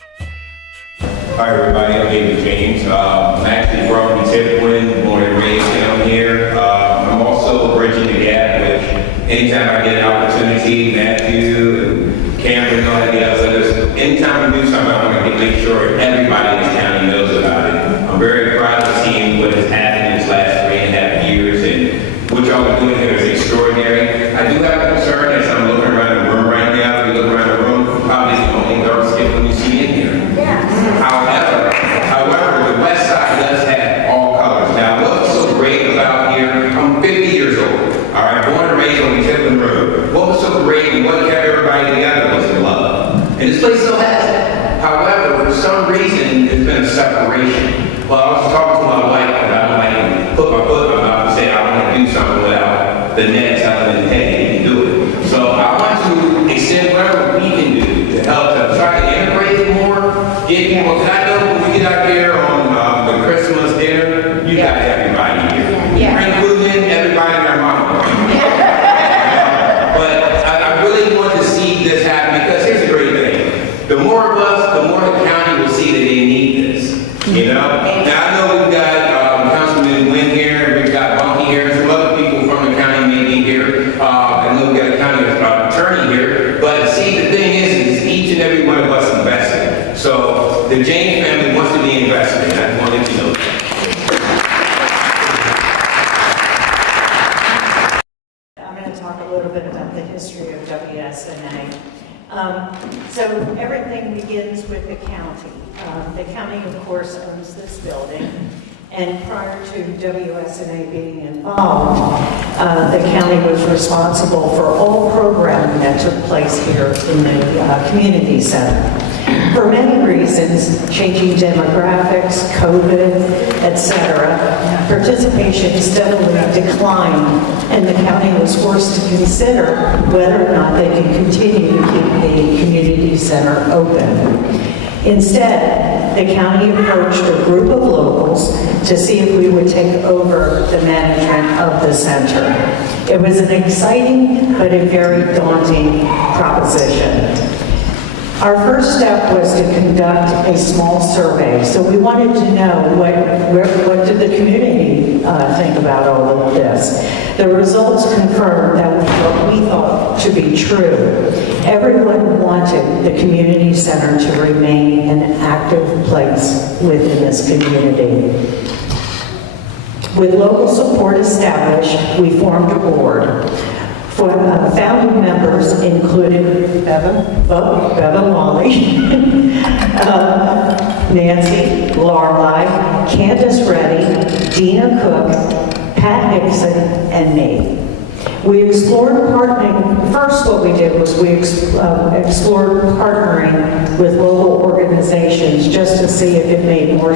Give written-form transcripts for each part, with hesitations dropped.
Hi everybody, I'm David James. I'm actually from Tiverton, born and raised down here. I'm also bridging the gap with anytime I get an opportunity, Matthew and Cameron and all that others. Anytime we do something, I want to make sure everybody in this county knows about it. I'm very proud of seeing what has happened in this last 3.5 years, and what y'all are doing here is extraordinary. I do have a concern as I'm looking around the room right now. If you look around the room, probably the only dark skin when you see in here. However, the West Side does have all colors. Now, what's so great about here, I'm 50 years old, all right, born and raised on the Tiverton Road. What was so great and what kept everybody together was the love. And this place still has it. However, for some reason, there's been a separation. Well, I was talking to my wife, and I don't like to put my foot in my mouth and say I want to do something without the net telling them, hey, you can do it. So I want to extend whatever we can do to help to try to integrate it more, get people, because I know when we get out here on the Christmas dinner, you got everybody here. Bring food in, everybody and their mama. But I really want to see this happen, because here's the great thing. The more of us, the more the county will see that they need this. You know? Now I know we've got Councilman Wynn here, and we've got Bunky here, and some other people from the county may be here. I know we've got a county attorney here. But see, the thing is each and every one of us invested. So the James family wants to be invested, and I just want to let you know that. I'm going to talk a little bit about the history of WSNA. So everything begins with the county. The county, of course, owns this building. And prior to WSNA being involved, the county was responsible for all programming that took place here in the community center. For many reasons, changing demographics, COVID, etc., participation steadily declined, and the county was forced to consider whether or not they could continue to keep the community center open. Instead, the county approached a group of locals to see if we would take over the management of the center. It was an exciting but a very daunting proposition. Our first step was to conduct a small survey. So we wanted to know what did the community think about all of this. The results confirmed that what we thought to be true. Everyone wanted the community center to remain an active place within this community. With local support established, we formed a board. Founding members included Bevan Wally, Nancy, Lorelei, Candace Reddy, Dina Cook, Pat Nixon, and me. We explored partnering. First, what we did was we explored partnering with local organizations just to see if it made more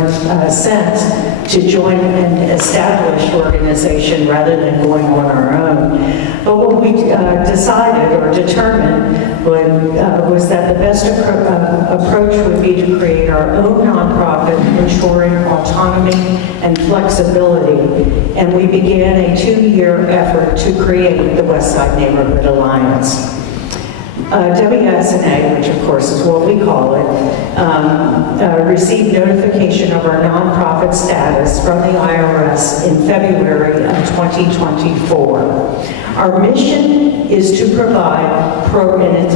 sense to join an established organization rather than going on our own. But what we decided or determined was that the best approach would be to create our own nonprofit, ensuring autonomy and flexibility. And we began a 2-year effort to create the West Side Neighborhood Alliance. WSNA, which of course is what we call it, received notification of our nonprofit status from the IRS in February of 2024. Our mission is to provide programs,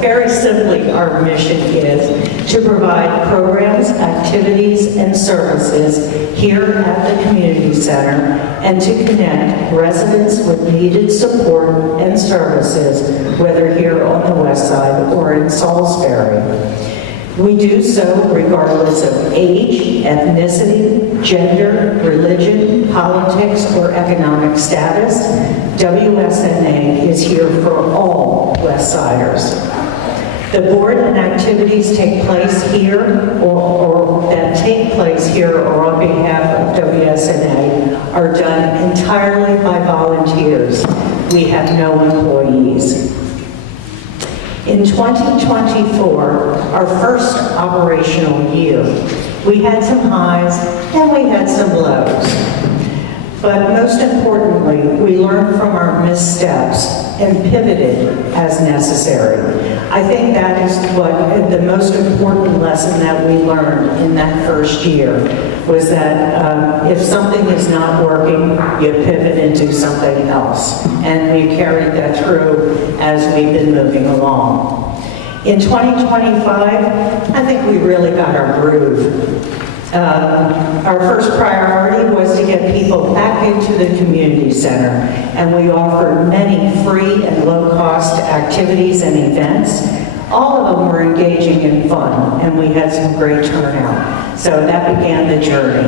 very simply our mission is to provide programs, activities, and services here at the community center and to connect residents with needed support and services, whether here on the west side or in Salisbury. We do so regardless of age, ethnicity, gender, religion, politics, or economic status. WSNA is here for all West Siders. The board and activities take place here or that take place here or on behalf of WSNA are done entirely by volunteers. We have no employees. In 2024, our first operational year, we had some highs and we had some lows. But most importantly, we learned from our missteps and pivoted as necessary. I think that is what the most important lesson that we learned in that first year was that if something is not working, you pivot and do something else. And we carried that through as we've been moving along. In 2025, I think we really got our groove. Our first priority was to get people back into the community center, and we offered many free and low-cost activities and events. All of them were engaging and fun, and we had some great turnout. So that began the journey.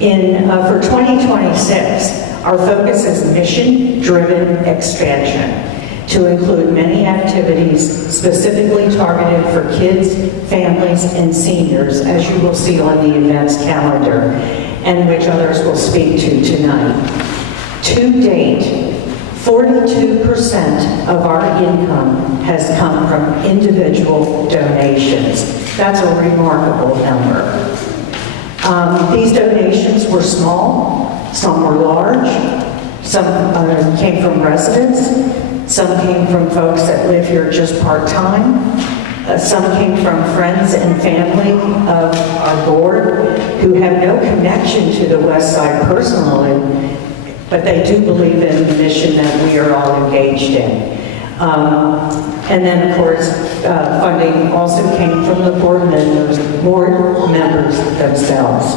For 2026, our focus is mission-driven expansion, to include many activities specifically targeted for kids, families, and seniors, as you will see on the events calendar, and which others will speak to tonight. To date, 42% of our income has come from individual donations. That's a remarkable number. These donations were small, some were large, some came from residents, some came from folks that live here just part-time. Some came from friends and family of our board who have no connection to the West Side personally, but they do believe in the mission that we are all engaged in. And then, of course, funding also came from the board members themselves.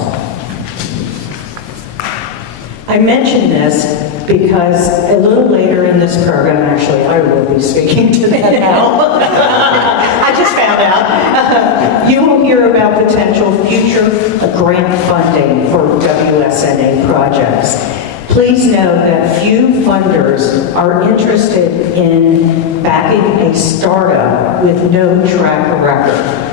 I mention this because a little later in this program, actually, I will be speaking to that now. I just found out. You will hear about potential future grant funding for WSNA projects. Please know that few funders are interested in backing a startup with no track record.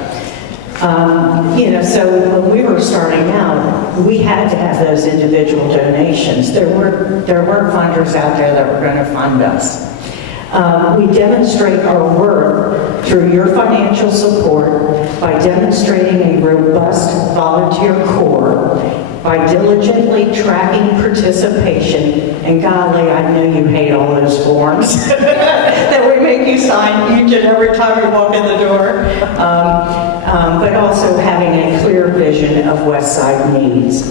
So when we were starting out, we had to have those individual donations. There weren't funders out there that were going to fund us. We demonstrate our worth through your financial support by demonstrating a robust volunteer corps, by diligently tracking participation, and golly, I know you hate all those forms that we make you sign each and every time you walk in the door, but also having a clear vision of West Side needs.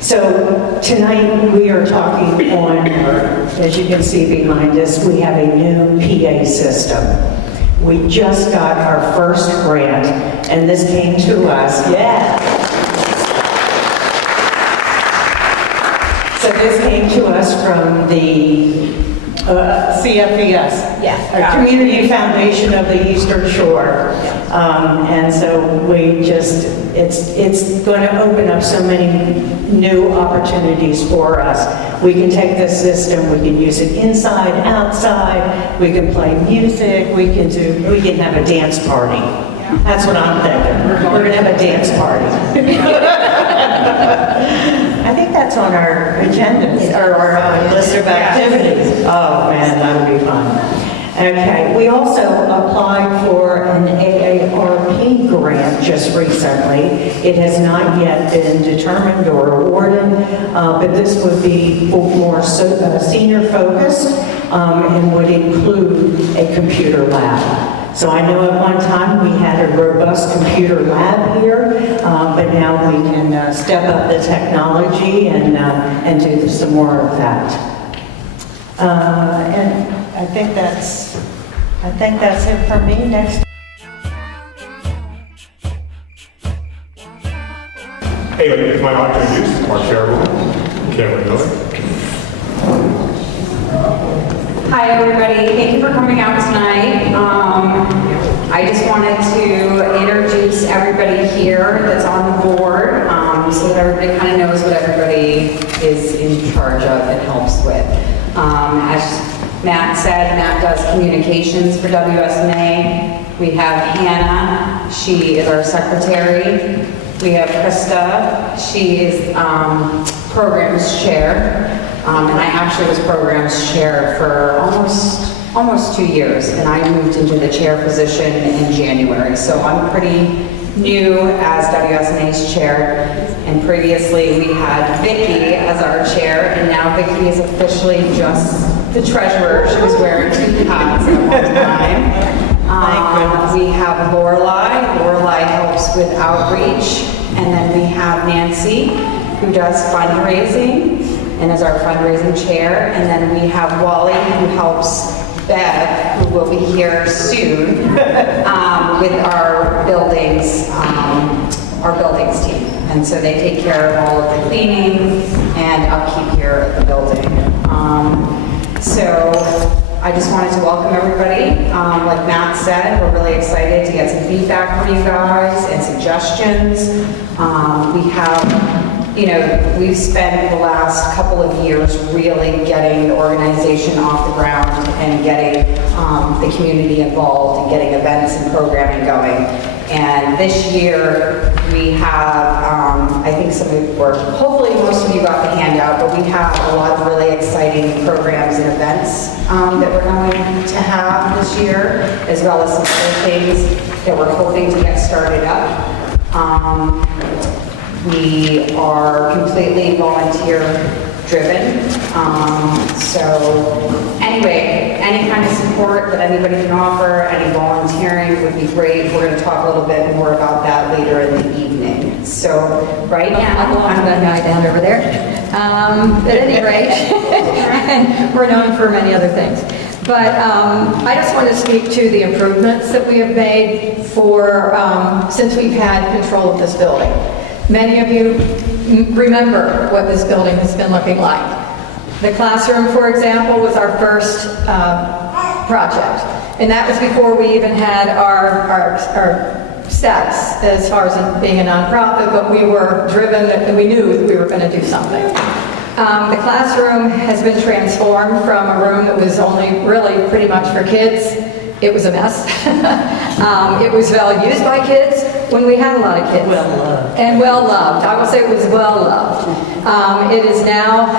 So tonight we are talking on, as you can see behind us, we have a new PA system. We just got our first grant, and this came to us, So this came to us from the CFES, Community Foundation of the Eastern Shore. And so we just, it's going to open up so many new opportunities for us. We can take this system, we can use it inside, outside, we can play music, we can have a dance party. That's what I'm thinking. We're going to have a dance party. I think that's on our agenda, or our list of activities. Oh man, that'll be fun. Okay, we also applied for an AARP grant just recently. It has not yet been determined or awarded, but this would be more senior focused and would include a computer lab. So I know at one time we had a robust computer lab here, but now we can step up the technology and do some more of that. And I think that's it for me. Next. Hey, it's my honor to introduce Mark Sherwood, Cameron Miller. Hi everybody, thank you for coming out tonight. I just wanted to introduce everybody here that's on the board so that everybody kind of knows what everybody is in charge of and helps with. As Matt said, Matt does communications for WSNA. We have Hannah, she is our secretary. We have Krista, she is programs chair. And I actually was programs chair for almost 2 years, and I moved into the chair position in January. So I'm pretty new as WSNA's chair. And previously, we had Vicki as our chair, and now Vicki is officially just the treasurer. She was wearing 2 hats at one time. We have Lorelei. Lorelei helps with outreach. And then we have Nancy, who does fundraising and is our fundraising chair. And then we have Wally, who helps Bev, who will be here soon, with our buildings team. And so they take care of all of the cleaning and upkeep here at the building. So I just wanted to welcome everybody. Like Matt said, we're really excited to get some feedback from you guys and suggestions. We have, we've spent the last couple of years really getting the organization off the ground and getting the community involved and getting events and programming going. And this year, we have, I think hopefully most of you got the handout, but we have a lot of really exciting programs and events that we're going to have this year, as well as some other things that we're hoping to get started up. We are completely volunteer-driven. So anyway, any kind of support that anybody can offer, any volunteering would be great. We're going to talk a little bit more about that later in the evening. So right now, I'm that guy down over there. At any rate, we're known for many other things. But I just want to speak to the improvements that we have made since we've had control of this building. Many of you remember what this building has been looking like. The classroom, for example, was our first project. And that was before we even had our status as far as being a nonprofit, but we were driven and we knew that we were going to do something. The classroom has been transformed from a room that was only really pretty much for kids. It was a mess. It was well used by kids when we had a lot of kids. Well loved. And well loved. I will say it was well loved. It is now,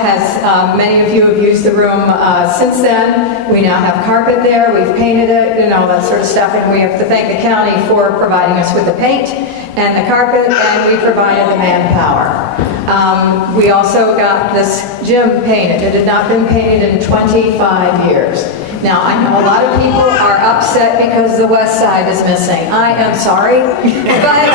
many of you have used the room since then. We now have carpet there. We've painted it, that sort of stuff. And we have to thank the county for providing us with the paint and the carpet, and we provided the manpower. We also got this gym painted. It had not been painted in 25 years. Now, I know a lot of people are upset because the west side is missing. I am sorry, but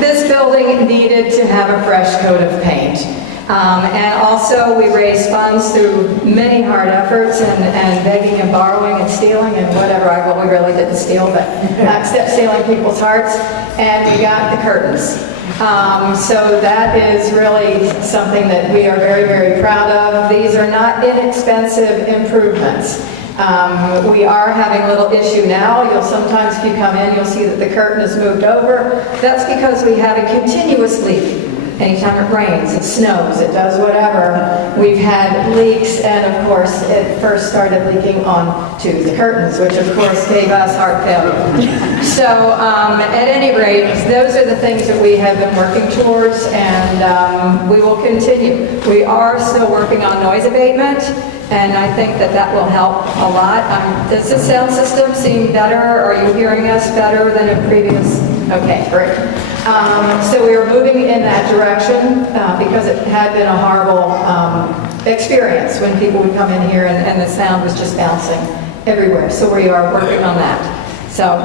this building needed to have a fresh coat of paint. And also, we raised funds through many hard efforts and begging and borrowing and stealing and whatever. Well, we really didn't steal, but except stealing people's hearts. And we got the curtains. So that is really something that we are very, very proud of. These are not inexpensive improvements. We are having a little issue now. Sometimes if you come in, you'll see that the curtain is moved over. That's because we have a continuous leak. Anytime it rains, it snows, it does whatever. We've had leaks, and of course, it first started leaking onto the curtains, which of course gave us heart failure. So at any rate, those are the things that we have been working towards, and we will continue. We are still working on noise abatement, and I think that will help a lot. Does the sound system seem better? Are you hearing us better than in previous? Okay, great. So we are moving in that direction because it had been a horrible experience when people would come in here and the sound was just bouncing everywhere. So we are working on that. So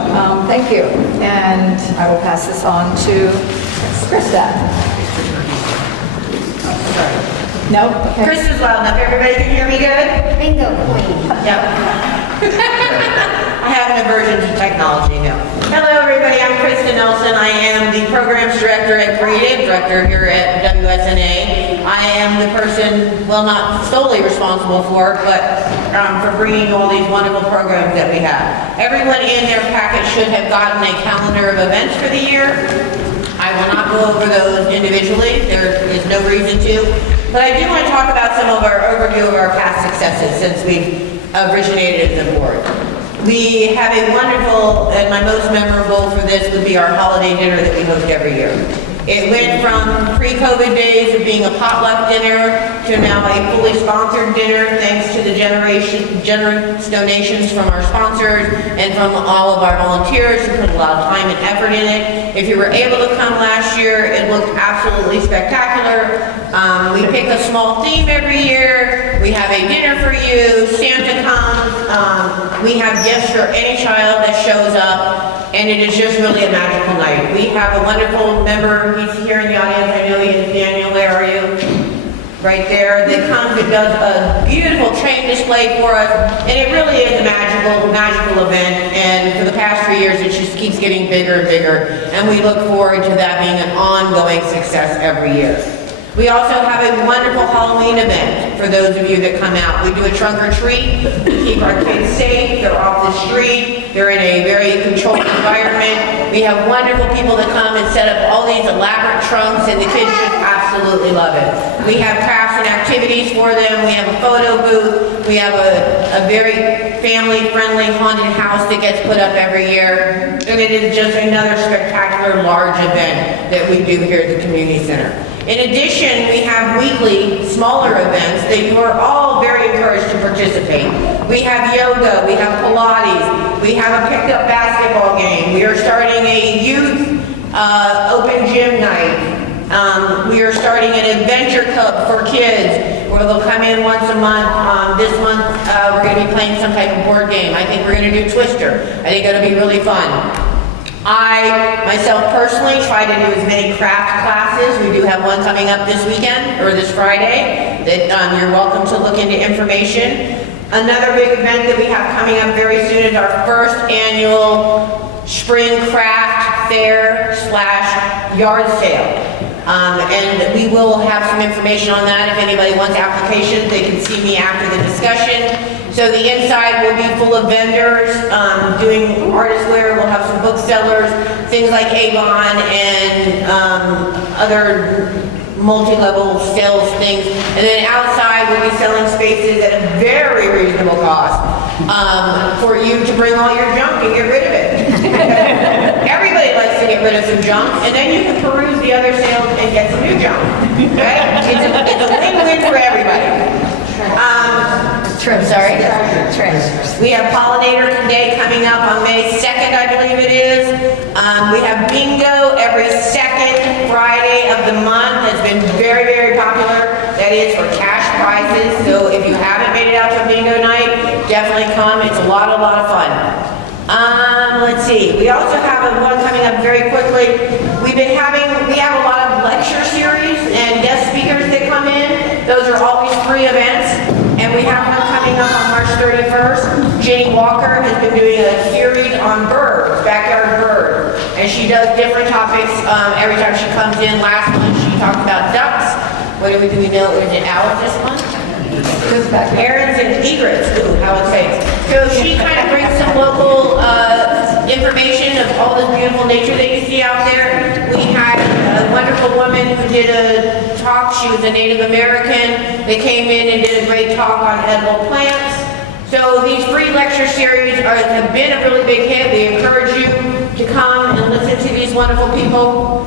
thank you. And I will pass this on to Krista. Nope. Okay. Krista's loud enough. Everybody can hear me good? Bingo queen. Yep. I have an aversion to technology now. Hello, everybody. I'm Krista Nelson. I am the programs director and creative director here at WSNA. I am the person, well, not solely responsible for, but for bringing all these wonderful programs that we have. Everyone in their packet should have gotten a calendar of events for the year. I will not go over those individually. There is no reason to. But I do want to talk about some of our overview of our past successes since we've originated as a board. We have a wonderful, and my most memorable for this would be our holiday dinner that we host every year. It went from pre-COVID days of being a potluck dinner to now a fully sponsored dinner, thanks to the generous donations from our sponsors and from all of our volunteers who put a lot of time and effort in it. If you were able to come last year, it looked absolutely spectacular. We pick a small theme every year. We have a dinner for you. Santa comes. We have gifts for any child that shows up, and it is just really a magical night. We have a wonderful member. He's here in the audience. I know he is. Daniel, where are you? Right there, that comes and does a beautiful train display for us, and it really is a magical event, and for the past 3 years, it just keeps getting bigger and bigger, and we look forward to that being an ongoing success every year. We also have a wonderful Halloween event for those of you that come out. We do a trunk or treat, we keep our kids safe, they're off the street, they're in a very controlled environment. We have wonderful people that come and set up all these elaborate trunks, and the kids just absolutely love it. We have crafts and activities for them, we have a photo booth, we have a very family-friendly haunted house that gets put up every year, and it is just another spectacular large event that we do here at the community center. In addition, we have weekly, smaller events that you are all very encouraged to participate. We have yoga, we have Pilates, we have a picked-up basketball game, we are starting a youth open gym night. We are starting an adventure club for kids where they'll come in once a month. This month, we're going to be playing some type of board game. I think we're going to do Twister. I think it'll be really fun. I, myself personally, try to do as many craft classes. We do have one coming up this weekend, or this Friday, that you're welcome to look into information. Another big event that we have coming up very soon is our first annual spring craft fair / yard sale. And we will have some information on that. If anybody wants applications, they can see me after the discussion. So the inside will be full of vendors doing artist wear. We'll have some booksellers, things like Avon and other multi-level sales things. And then outside we'll be selling spaces at a very reasonable cost for you to bring all your junk and get rid of it. Everybody likes to get rid of some junk, and then you can peruse the other sales and get some new junk. Right? It's a win-win for everybody. Sorry? We have Pollinator Day coming up on May 2nd, I believe it is. We have bingo every second Friday of the month. It's been very, very popular. That is for cash prizes. So if you haven't made it out to a bingo night, definitely come. It's a lot of fun. Let's see. We also have one coming up very quickly. We have a lot of lecture series and guest speakers that come in. Those are always free events. And we have one coming up on March 31st. Jenny Walker has been doing a series on birds, backyard birds. And she does different topics every time she comes in. Last month she talked about ducks. What do we know? Was it owls this month? Herons and egrets, how it says. So she kind of brings some local information of all this beautiful nature that you see out there. We had a wonderful woman who did a talk. She was a Native American. They came in and did a great talk on edible plants. So these free lecture series have been a really big hit. We encourage you to come and listen to these wonderful people.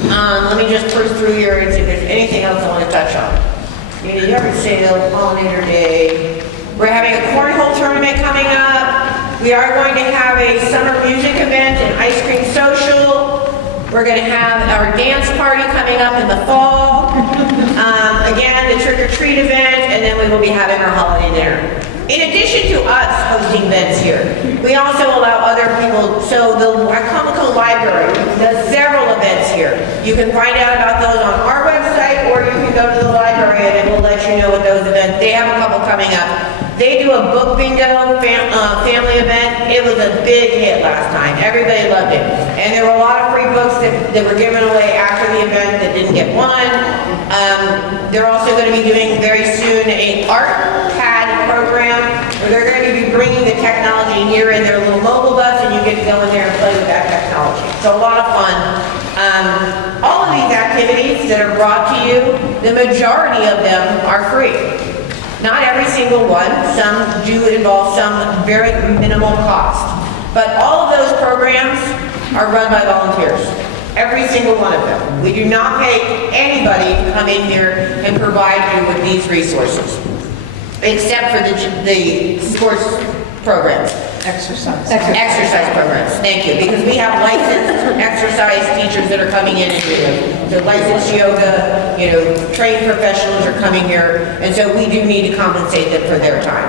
Let me just cruise through here and see if there's anything else I want to touch on. Yard sale, Pollinator Day. We're having a cornhole tournament coming up. We are going to have a summer music event and ice cream social. We're going to have our dance party coming up in the fall. Again, the trick-or-treat event, and then we will be having our holiday dinner. In addition to us hosting events here, we also allow other people, so the Wicomico Library does several events here. You can find out about those on our website, or you can go to the library and it will let you know what those events, they have a couple coming up. They do a book bingo family event. It was a big hit last time. Everybody loved it. And there were a lot of free books that were given away after the event that didn't get one. They're also going to be doing very soon an art pad program where they're going to be bringing the technology here in their little mobile bus, and you get to go in there and play with that technology. So a lot of fun. All of these activities that are brought to you, the majority of them are free. Not every single one. Some do involve some very minimal cost. But all of those programs are run by volunteers. Every single one of them. We do not pay anybody to come in here and provide you with these resources, except for the sports programs. Exercise. Exercise programs, thank you, because we have licensed exercise teachers that are coming in and doing the licensed yoga, trained professionals are coming here, and so we do need to compensate them for their time.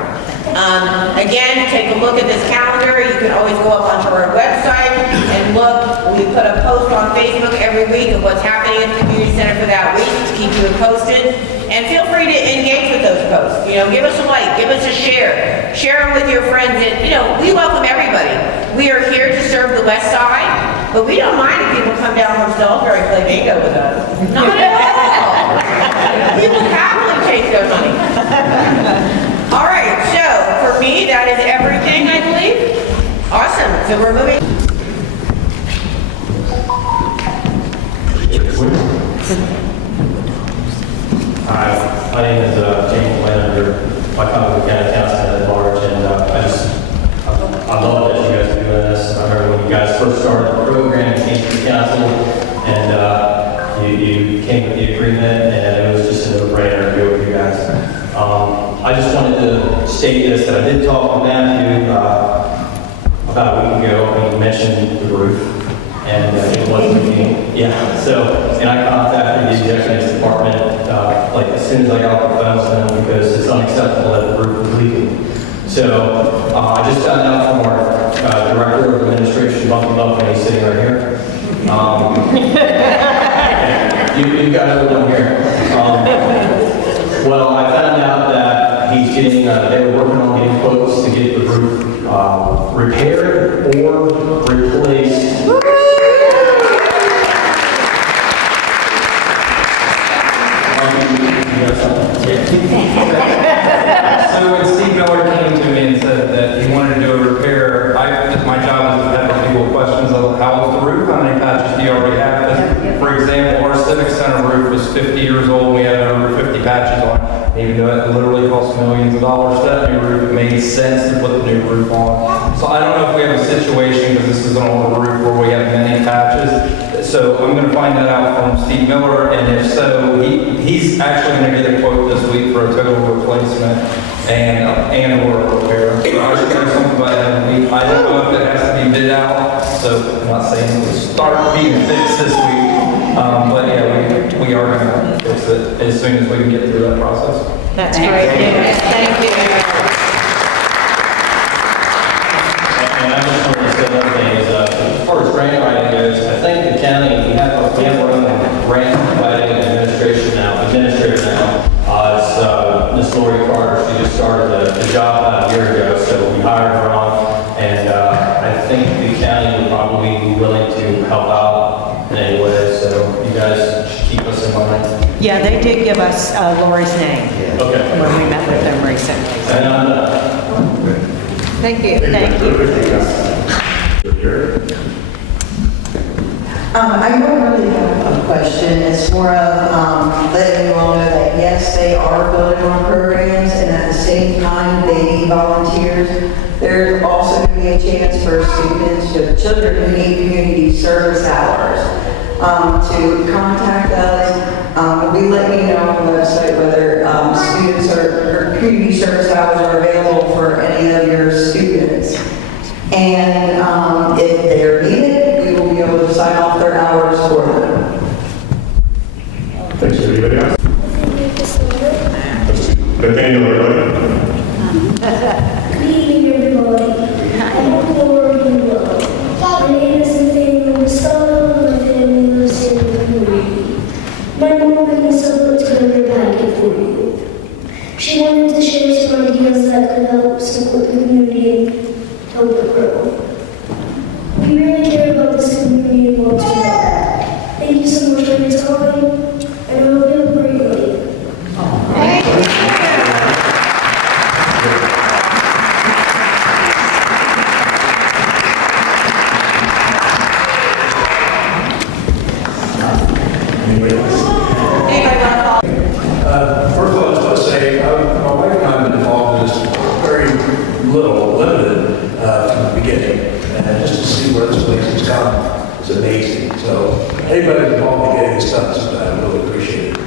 Again, take a look at this calendar. You can always go up onto our website and look. We put a post on Facebook every week of what's happening at the community center for that week to keep you posted. And feel free to engage with those posts. Give us a like, give us a share. Share them with your friends. And, we welcome everybody. We are here to serve the West Side, but we don't mind if people come down from Salisbury and play bingo with us. Not at all. People happily take their money. All right, so for me, that is everything, I believe. Awesome. So we're moving. Hi, my name is James Lander. My company County Council at large, and I love that you guys are doing this. I remember when you guys first started the program, you came to the council, and you came with the agreement, and it was just a no-brainer to go with you guys. I just wanted to state this, that I did talk with Matthew about a week ago, and he mentioned the roof. And it wasn't leaking. Yeah, and I contacted the executive department as soon as I got the phone to them because it's unacceptable that the roof was leaking. So I just found out from our director of administration, Bucky Buckman, he's sitting right here. You got everyone here. Well, I found out that he's getting, they were working on getting quotes to get the roof repaired or replaced. So when Steve Miller came to me and said that he wanted to do a repair, my job is to have people questions of how was the roof, how many patches do you already have? For example, our Civic Center roof was 50 years old, we had over 50 patches on it. Even though it literally cost millions of dollars to that new roof, it made sense to put the new roof on. So I don't know if we have a situation, because this is an older roof, where we have many patches. So I'm going to find that out from Steve Miller, and if so, he's actually going to get a quote this week for a total replacement and or a repair. So I should know something about that in a week. I don't know if it has to be bid out, so I'm not saying it'll start being fixed this week. But yeah, we are going to fix it as soon as we can get through that process. That's great news. Thank you. And I just wanted to say another thing is, as far as grant writing goes, I think the county, we have our own grant writing administrator now. It's Ms. Lori Carter. She just started the job about a year ago, so we hired her on. And I think the county would probably be willing to help out in any way, so you guys should keep us in mind. Yeah, they did give us Lori's name Okay. when we met with them recently. And Thank you. Thank you. I don't really have a question. It's more of letting you all know that yes, they are building on programs, and at the same time, they need volunteers. There's also going to be a chance for students, children who need community service hours, to contact us. We'll be letting you know on the website whether students or community service hours are available for any of your students. And if they're needed, we will be able to sign off their hours for them. Thanks. Anybody else? Nathaniel, everybody? Good evening, everybody. I hope you're all doing well. My name is Nathaniel Masano, and my family lives here in the community. My mom made me so put together a packet for you. She wanted to share some ideas that could help support the community and help it grow. We really It's amazing. So anybody involved in getting this done, so I really appreciate it.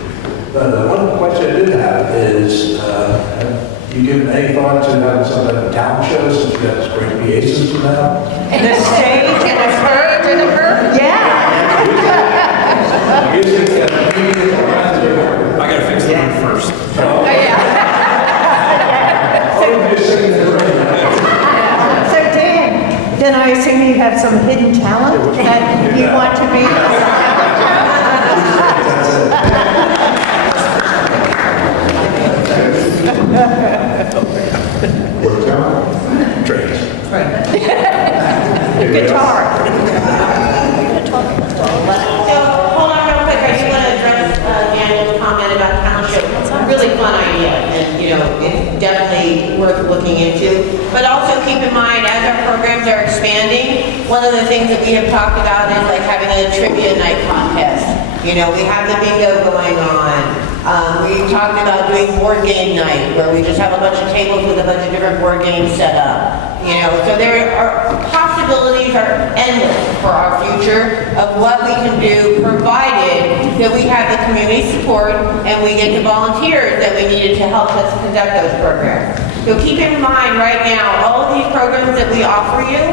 But one question I did have is, have you given any thought to having some type of talent show since we got this great PA system now? The stage and the curve and the curve? Yeah. I guess it's, I gotta fix the roof first. So Dan, then I assume you have some hidden talent that you want to be? What time? trains. Guitar. So, hold on real quick, I do want to address Daniel's comment about township. It's a really fun idea, and, you know, it's definitely worth looking into. But also keep in mind, as our programs are expanding, one of the things that we have talked about is like having a trivia night contest. You know, we have the bingo going on. We talked about doing board game night, where we just have a bunch of tables with a bunch of different board games set up. You know, so there are possibilities are endless for our future of what we can do, provided that we have the community support and we get the volunteers that we needed to help us conduct those programs. So keep in mind right now, all of these programs that we offer you,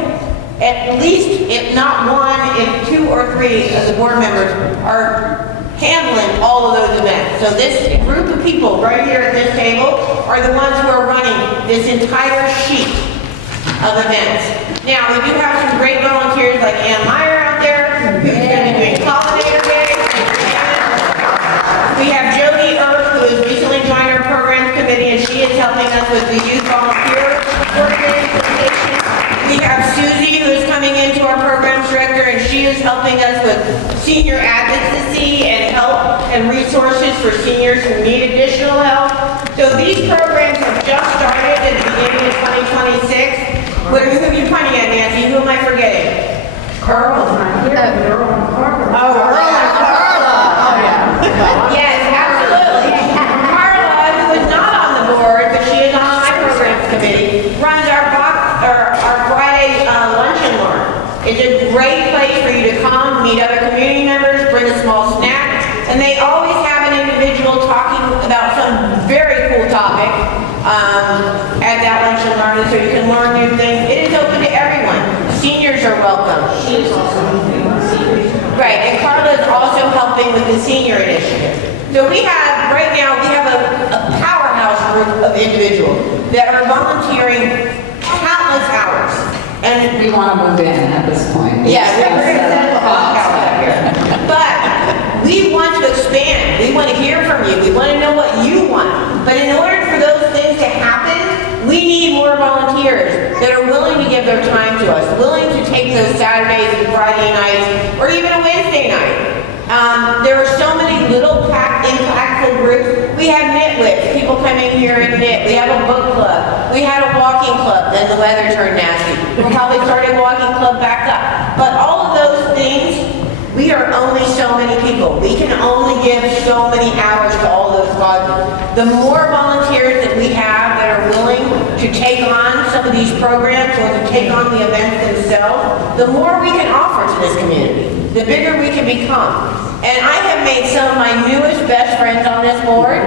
at least, if not one, if 2 or 3 of the board members are handling all of those events. So this group of people right here at this table are the ones who are running this entire sheet of events. Now, we do have some great volunteers like Ann Meyer out there, who's going to be doing Pollinator Day. We have Jody Earth, who has recently joined our programs committee, and she is helping us with the youth volunteer organization. We have Susie, who is coming into our programs director, and she is helping us with senior advocacy and help and resources for seniors who need additional help. So these programs have just started at the beginning of 2026. Who are you pointing at, Nancy? Who am I forgetting? Carl. Oh, Earl and Carla. Oh, yeah. Yes, absolutely. Carla, who is not on the board, but she is on my programs committee, runs our Friday lunch and learn. It's a great place for you to come, meet other community members, bring a small snack, and they always have an individual talking about some very cool topic at that lunch and learn, so you can learn new things. It is open to everyone. Seniors are welcome. She is also helping with seniors. Right, and Carla is also helping with the senior initiative. So we have, right now, we have a powerhouse group of individuals that are volunteering countless hours. And We want to move in at this point. yeah, we're going to set up a house out here. But we want to expand. We want to hear from you. We want to know what you want. But in order for those things to happen, we need more volunteers that are willing to give their time to us, willing to take those Saturdays and Friday nights, or even a Wednesday night. There are so many little impactful groups. We have Knitwits, people come in here and knit. We have a book club. We had a walking club, then the weather turned nasty. We'll probably start a walking club back up. But all of those things, we are only so many people. We can only give so many hours to all those causes. The more volunteers that we have that are willing to take on some of these programs or to take on the events themselves, the more we can offer to this community, the bigger we can become. And I have made some of my newest best friends on this board.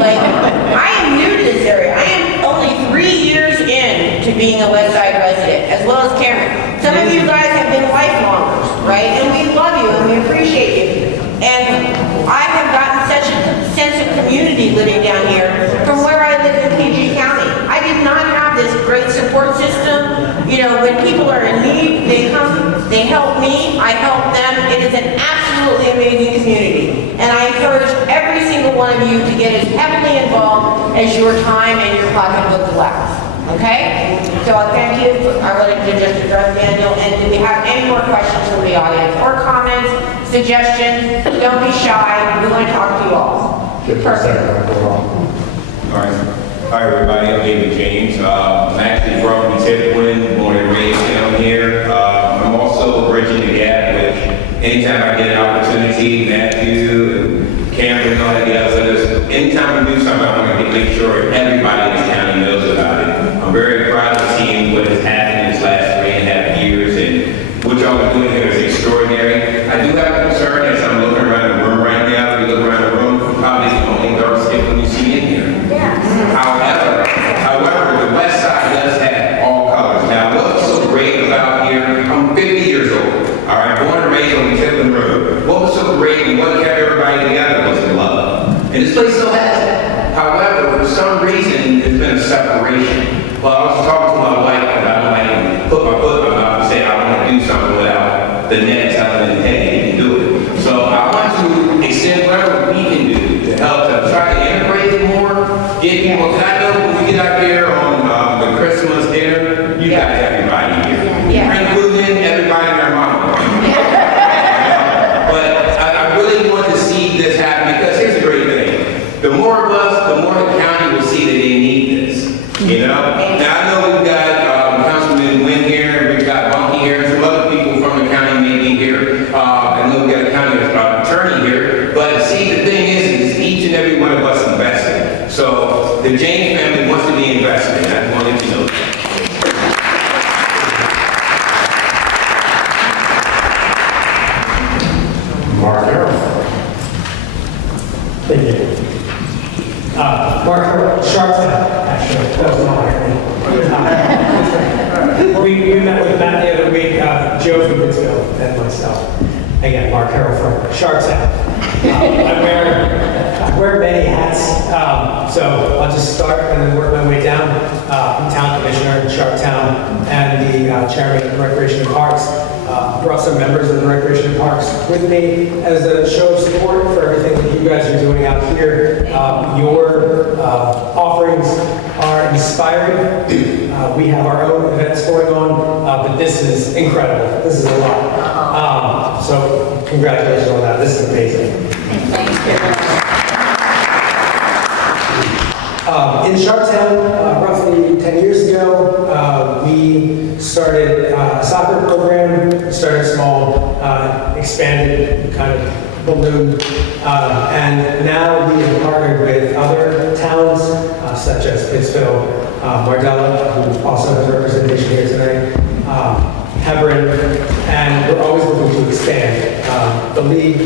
Like, I am new to this area. I am only 3 years in to being a West Side resident, as well as Karen. Some of you guys have been lifelongers, right? And we love you and we appreciate you. And I have gotten such a sense of community living down here from where I lived in PG County. I did not have this great support system. You know, when people are in need, they come, they help me, I help them. It is an absolutely amazing community. And I encourage every single one of you to get as heavily involved as your time and your pocketbook allows. Okay? So thank you. I wanted to just address Daniel. And do we have any more questions from the audience or comments, suggestions? Don't be shy. We want to talk to you all. Perfect. All right. Hi, everybody. I'm David James. I'm actually from Tiffin, born and raised down here. I'm also bridging the gap, which anytime I get an opportunity, Matthew, Cameron, and all the others, anytime we do something, I want to make sure everybody in this county knows about it. I'm very proud of seeing what has happened in these last 3.5 years, and what y'all are doing here is extraordinary. I do have a concern as I'm looking around the room right now. If you look around the room, you probably don't think dark skin when you see in here. However, the west side does have all colors. Now, what's so great about here, I'm 50 years old, all right, born and raised on Tiffin Road. What was so great and what kept everybody together was love. And this place still has it. However, for some reason, there's been a separation. Well, I was talking to my wife, and I don't like to put my foot in my mouth and say I want to do something without the net telling me, hey, you can do it. So I want to extend whatever we can do to help to try to integrate it more. Get people, because I know when we get out here on the Christmas dinner, you got everybody here. Including everybody and their mama. But I really want to see this happen because here's the great thing. The more of us, the more the county will see that they need this. You know? Now I know we've got Councilman Wynn here, we've got Bunky here, and some other people from the county may be here. I know we've got a county attorney here. But see, the thing is each and every one of us invested. So the James family wants to be invested in. I just want to let you know that. Mark Harrell. Thank you. Mark Harrell, Sharpstown, actually, that was not my We met with Matt the other week, Joe from Pittsfield and myself. Again, Mark Harrell from Sharpstown. I wear many hats, so I'll just start and then work my way down. I'm town commissioner in Sharpstown and the chairman of the Recreation and Parks. Brought some members of the Recreation and Parks with me as a show of support for everything that you guys are doing out here. Your offerings are inspiring. We have our own events going on, but this is incredible. This is a lot. So congratulations on that. This is amazing. Thank you. In Sharpstown, roughly 10 years ago, we started a soccer program, started small, expanded, kind of ballooned, and now we have partnered with other towns, such as Pittsfield, Mardella, who also has representation here tonight, Hebron, and we're always looking to expand. The league,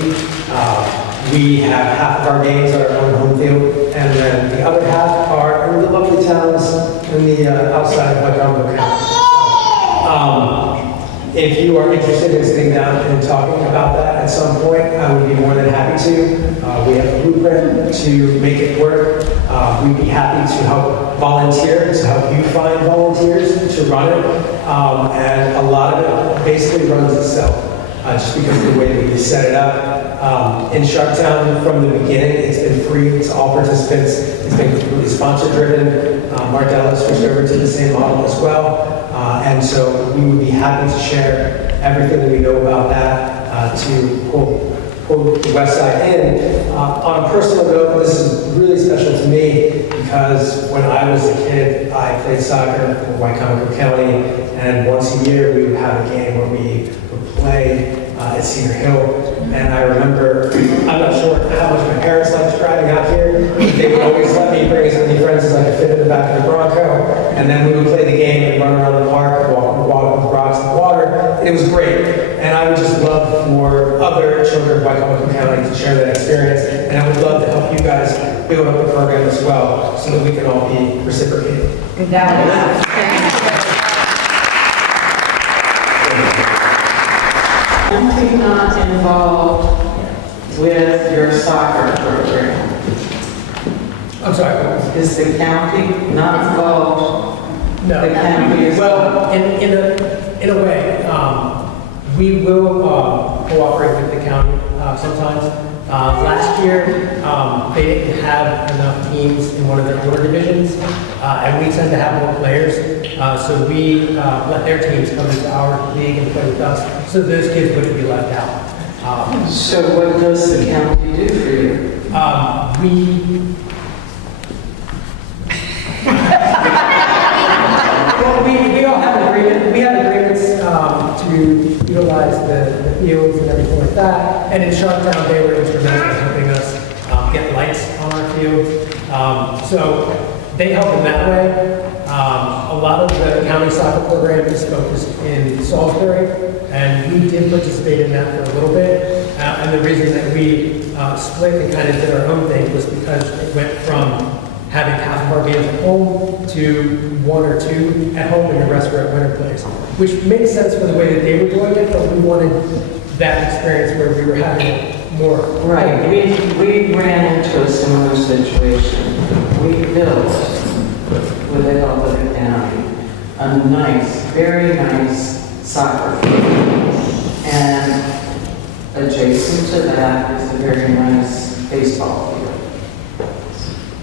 we have half of our games at our own home field, and then the other half are in the lovely towns in the outside of Montgomery County. If you are interested in sitting down and talking about that at some point, I would be more than happy to. We have a blueprint to make it work. We'd be happy to help volunteer, to help you find volunteers to run it. And a lot of it basically runs itself. Just because of the way that we set it up. In Sharpstown, from the beginning, it's been free to all participants. It's been completely sponsor-driven. Mardella switched over to the same model as well. And so we would be happy to share everything that we know about that to pull the west side in. On a personal note, this is really special to me because when I was a kid, I played soccer in Wycomico County, and once a year we would have a game where we would play at Cedar Hill. And I remember, I'm not sure how much my parents liked driving out here. They would always let me bring as many friends as I could fit in the back of the Bronco. And then we would play the game and run around the park, walk with rocks and water. It was great. And I would just love for other children of Wycomico County to share that experience. And I would love to help you guys build up the program as well so that we can all be reciprocated. County not involved with your soccer program? I'm sorry. Is the county not involved? No. The county is Well, in a way, we will cooperate with the county sometimes. Last year, they didn't have enough teams in one of their order divisions, and we tend to have more players. So we let their teams come into our league and play with us, so those kids wouldn't be left out. So what does the county do for you? Well, we all have an agreement. We have agreements to utilize the fields and everything like that. And in Sharpstown, they were instrumental in helping us get lights on our fields. So they help in that way. A lot of the county soccer program is focused in Salisbury, and we did participate in that for a little bit. And the reason that we split and kind of did our own thing was because it went from having half of our games at home to 1 or 2 at home and the rest were at Winter Place, which makes sense for the way that they were doing it, but we wanted that experience where we were having more. Right, we ran into a similar situation. We built, with the help of the county, a nice, very nice soccer field. And adjacent to that is a very nice baseball field.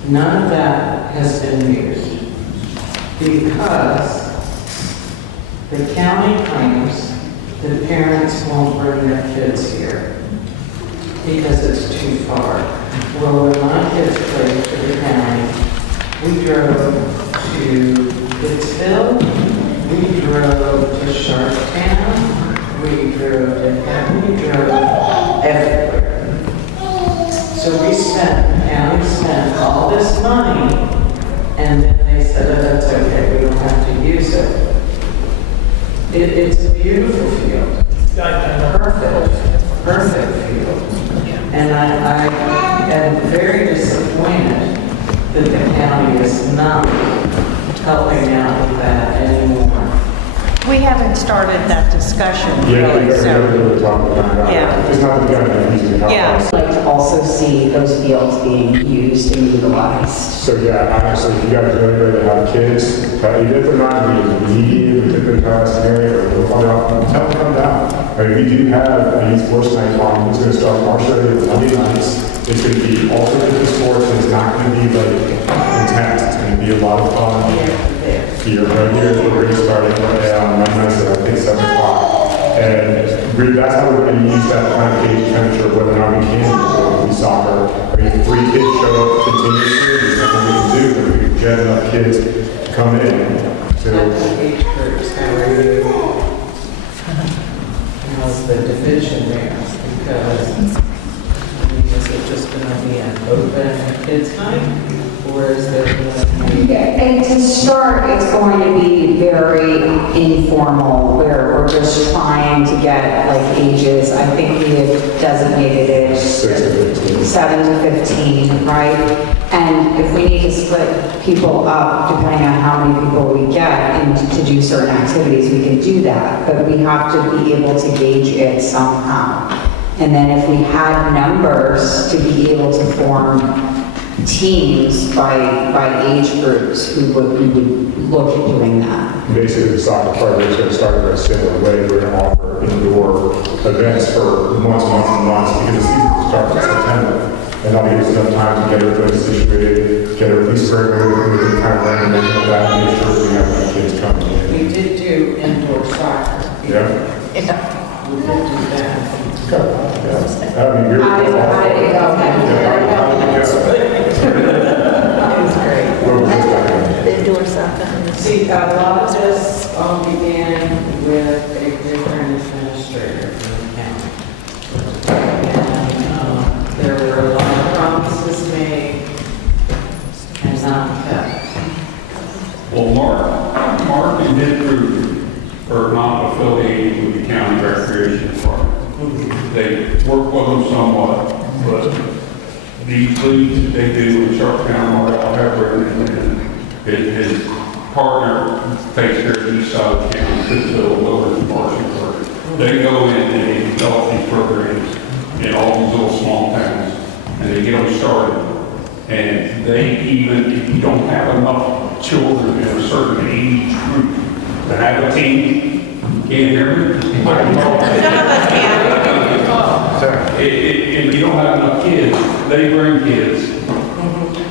None of that has been used because the county claims that parents won't bring their kids here because it's too far. Well, when my kids played for the county, we drove to Pittsville, we drove to Sharptown, we drove everywhere. So the county spent all this money, and then they said, oh, that's okay, we don't have to use it. It's a beautiful field. Perfect field. And I am very disappointed that the county is not helping out with that anymore. We haven't started that discussion Yeah, really, we're so. going to talk about that. Yeah. It's not the kind of easy to Yeah. talk I'd like to also see those fields being used and utilized. So yeah, honestly, if you guys really ready to have kids, even if they're not going to be needy, if they're kind of scenario, or tell them to come down. I mean, we do have a youth sports night on. It's going to start March 30th, Monday nights. It's going to be also different sports, and it's not going to be like intense. It's going to be a lot of fun. Here, right here, is where we're starting right now on Monday nights at I think 7 o'clock. And that's how we're going to use that kind of gauge temperature, whether or not we can do soccer. I mean, if 3 kids show up continuously, there's nothing we can do, but we can get enough kids to come in. So, Age groups, how are you? How's the division there? Because, is it just going to be an open kids night? Or is there going to be? And to start, it's going to be very informal, where we're just trying to get like ages. I think we have designated it 7 to 15, right? And if we need to split people up, depending on how many people we get, and to do certain activities, we can do that. But we have to be able to gauge it somehow. And then if we had numbers to be able to form teams by age groups, we would look at doing that. basically, the soccer program is going to start in a similar way. We're going to offer indoor events for months and months because the season starts in September. And that'll give us enough time to get everybody situated, get our police program, kind of random like that, and make sure we have the kids coming in. We did do indoor soccer. Yeah? We did do that. I mean, you're. How did it go? It was great. Where was this Indoor soccer. See, a lot of this all began with a different administrator from the county. And there were a lot of promises made and not kept. Well, Mark and his group are not affiliated with the county recreation department. They work with them somewhat, but these leagues that they do in Sharptown, Mardell, Hebron, and his partner takes care of each side of the county, Pittsville, Willard, Marshallburg. They go in and they develop these programs in all these little small towns, and they get them started. And they even, if you don't have enough children in a certain age group to have a team, can't hear me? If you don't have enough kids, they bring kids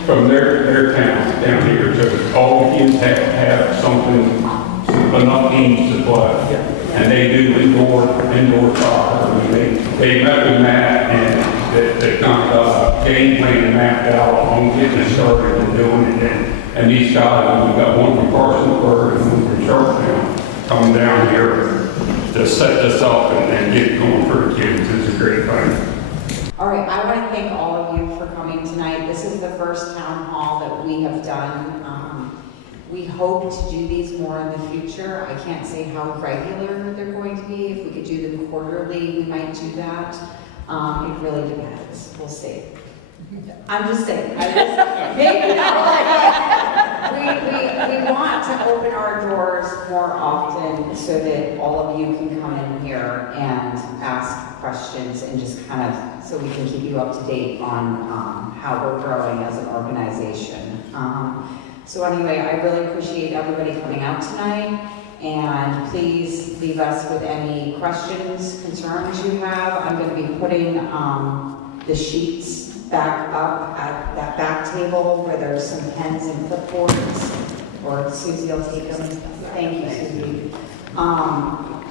from their towns down here. So all the kids have to have something, enough teams to play. And they do indoor soccer. I mean, they met with Matt and they kind of game plan mapped out on getting it started and doing it. And these guys, we've got one from Carsonsburg and one from Sharptown coming down here to set this up and get it going for the kids. It's a great thing. All right, I want to thank all of you for coming tonight. This is the first town hall that we have done. We hope to do these more in the future. I can't say how regular they're going to be. If we could do them quarterly, we might do that. It really depends. We'll see. I'm just saying. Maybe we want to open our doors more often so that all of you can come in here and ask questions and just kind of, so we can keep you up to date on how we're growing as an organization. So anyway, I really appreciate everybody coming out tonight, and please leave us with any questions, concerns you have. I'm going to be putting the sheets back up at that back table where there's some pens and clipboards, or Susie will take them. Thank you, Susie.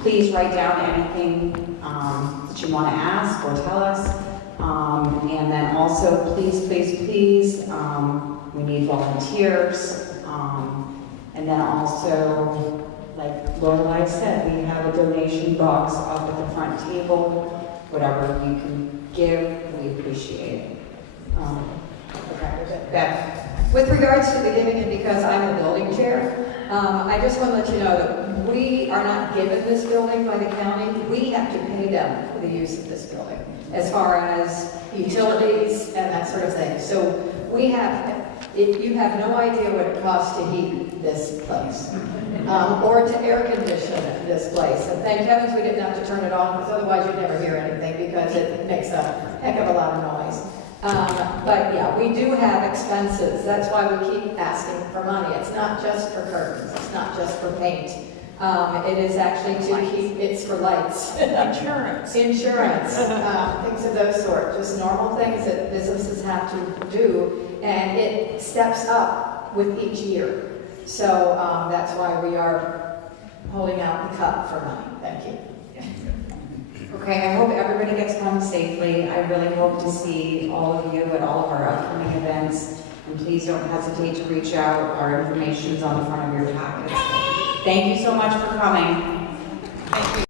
Please write down anything that you want to ask or tell us. And then also, please, we need volunteers. And then also, like Lorelei said, we have a donation box up at the front table. Whatever you can give, we appreciate it. Okay, Beth. With regards to the giving, and because I'm the building chair, I just want to let you know that we are not given this building by the county. We have to pay them for the use of this building, as far as utilities and that sort of thing. So we have, you have no idea what it costs to heat this place, or to air condition this place. And thank heavens we didn't have to turn it on, because otherwise you'd never hear anything, because it makes a heck of a lot of noise. But yeah, we do have expenses. That's why we keep asking for money. It's not just for curtains. It's not just for paint. It is actually to keep, it's for lights. Insurance. Insurance, things of those sort. Just normal things that businesses have to do. And it steps up with each year. So that's why we are holding out the cup for money. Thank you. Okay, I hope everybody gets home safely. I really hope to see all of you at all of our upcoming events. And please don't hesitate to reach out. Our information is on the front of your packets. Thank you so much for coming. Thank you.